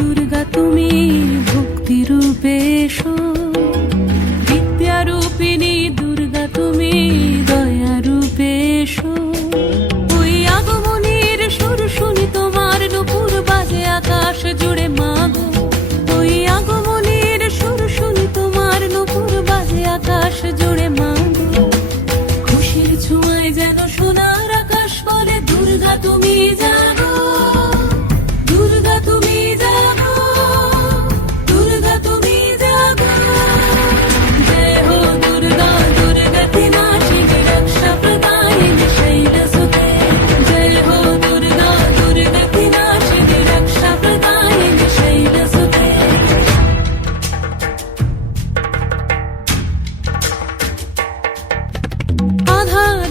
দুর্গা তুমি ভক্তি রূপে এসো দুর্গা তুমি দয়া রূপে এসো ওই আগমনের সুর শুনি তোমার নুপুর বাজে আকাশ জুড়ে মাগো ওই আগমনের সুর শুনি তোমার নুপুর বাজে আকাশ জুড়ে মাগো খুশির ছোঁয়ায় যেন সোনার আকাশ বলে দুর্গা তুমি যা